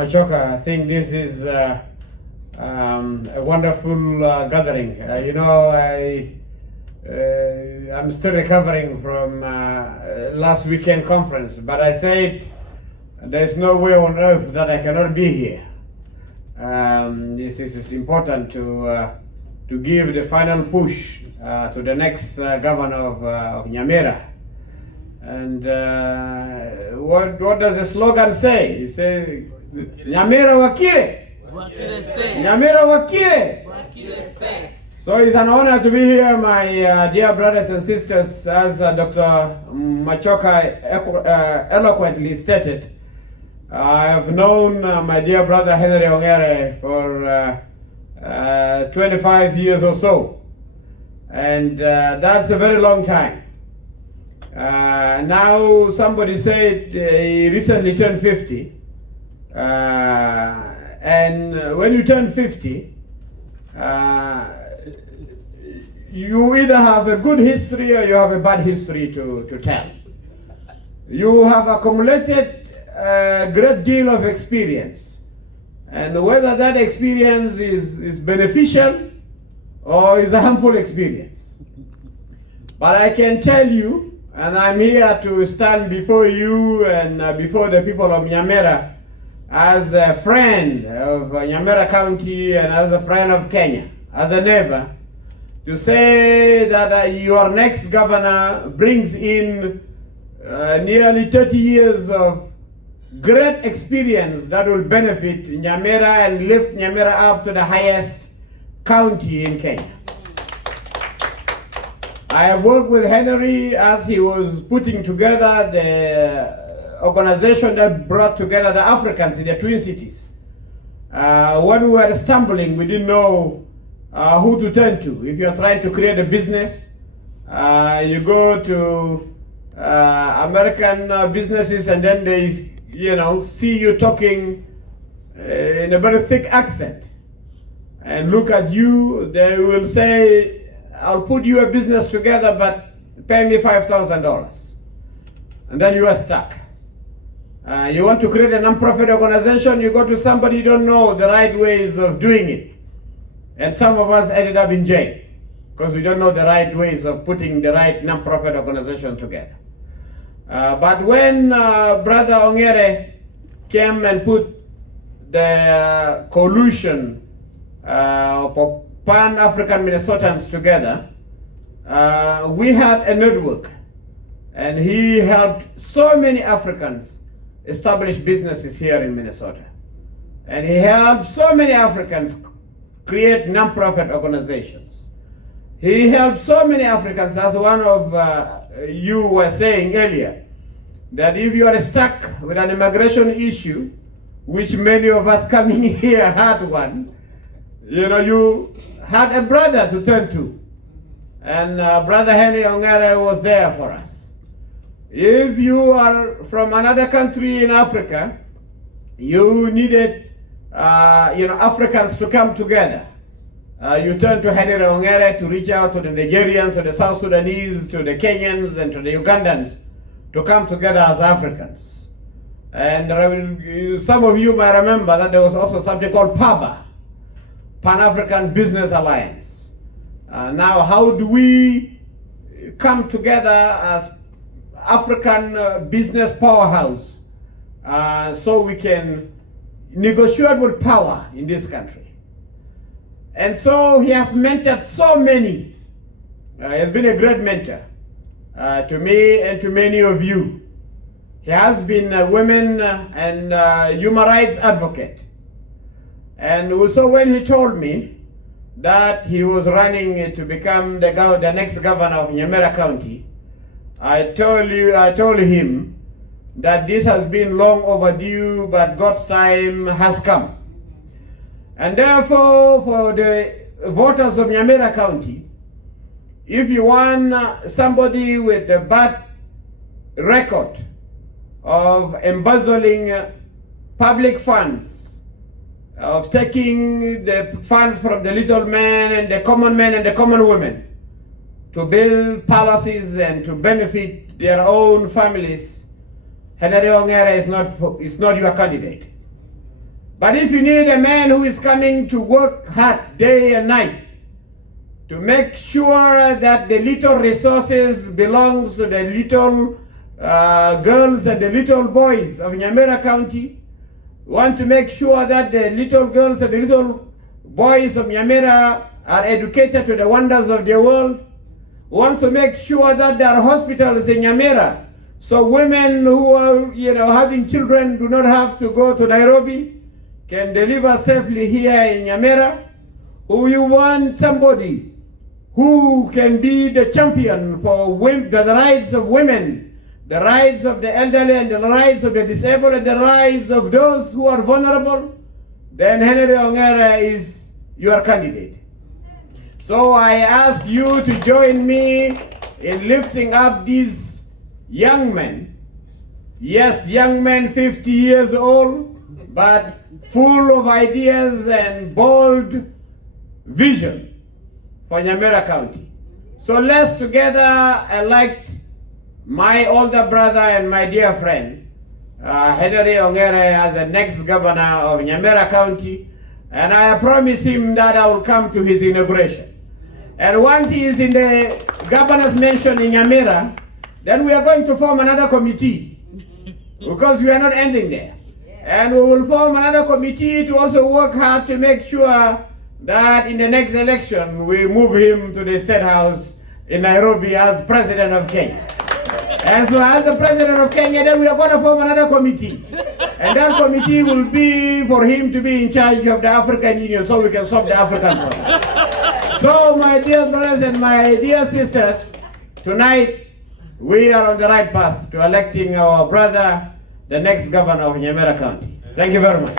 Machoka, I think this is a wonderful gathering. I'm still recovering from last weekend conference, but I said there's no way on earth that I cannot be here. This is important to give the final push to the next governor of Nyamira. And what does the slogan say? It says, Nyamira Bwakire. Nyamira Bwakire. So it's an honor to be here, my dear brothers and sisters, as Dr. Machoka eloquently stated. I have known my dear brother Henry Ongere for 25 years or so, and that's a very long time. Now somebody said he recently turned 50. And when you turn 50, you either have a good history or you have a bad history to tell. You have accumulated a great deal of experience, and whether that experience is beneficial or is a harmful experience. But I can tell you, and I'm here to stand before you and before the people of Nyamira as a friend of Nyamira County and as a friend of Kenya, as a neighbor, to say that your next governor brings in nearly 30 years of great experience that will benefit Nyamira and lift Nyamira up to the highest county in Kenya. I have worked with Henry as he was putting together the organization that brought together the Africans in the Twin Cities. When we were stumbling, we didn't know who to turn to. If you're trying to create a business, you go to American businesses, and then they, see you talking in a very thick accent and look at you. They will say, I'll put you a business together, but pay me $5,000. And then you are stuck. You want to create a non-profit organization, you go to somebody you don't know the right ways of doing it. And some of us ended up in jail because we don't know the right ways of putting the right non-profit organization together. But when Brother Ongere came and put the coalition for Pan-African Minnesotans together, we had a network, and he helped so many Africans establish businesses here in Minnesota. And he helped so many Africans create non-profit organizations. He helped so many Africans, as one of you were saying earlier, that if you are stuck with an immigration issue, which many of us coming here had one, you had a brother to turn to. And Brother Henry Ongere was there for us. If you are from another country in Africa, you needed Africans to come together. You turn to Henry Ongere to reach out to the Nigerians, to the South Sudanese, to the Kenyans, and to the Ugandans to come together as Africans. And some of you might remember that there was also something called PABA, Pan-African Business Alliance. Now, how do we come together as African business powerhouse so we can negotiate with power in this country? And so he has mentored so many. He has been a great mentor to me and to many of you. He has been a women and human rights advocate. And so when he told me that he was running to become the next governor of Nyamira County, I told him that this has been long overdue, but God's time has come. And therefore, for the voters of Nyamira County, if you want somebody with a bad record of embezzling public funds, of taking the funds from the little man and the common men and the common women to build palaces and to benefit their own families, Henry Ongere is not your candidate. But if you need a man who is coming to work hard day and night to make sure that the little resources belongs to the little girls and the little boys of Nyamira County, we want to make sure that the little girls and the little boys of Nyamira are educated to the wonders of the world. We want to make sure that there are hospitals in Nyamira, so women who are having children do not have to go to Nairobi, can deliver safely here in Nyamira. We want somebody who can be the champion for the rights of women, the rights of the elderly, and the rights of the disabled, and the rights of those who are vulnerable. Then Henry Ongare is your candidate. So I ask you to join me in lifting up these young men. Yes, young men 50 years old, but full of ideas and bold vision for Nyamira County. So let's together elect my older brother and my dear friend, Henry Ongare, as the next governor of Nyamira County. And I promise him that I will come to his inauguration. And once he is in the governor's mansion in Nyamira, then we are going to form another committee, because we are not ending there. And we will form another committee to also work hard to make sure that in the next election we move him to the State House in Nairobi as President of Kenya. And so as the President of Kenya, then we are going to form another committee. And that committee will be for him to be in charge of the African Union, so we can solve the African problem. So my dear brothers and my dear sisters, tonight we are on the right path to electing our brother, the next governor of Nyamira County. Thank you very much.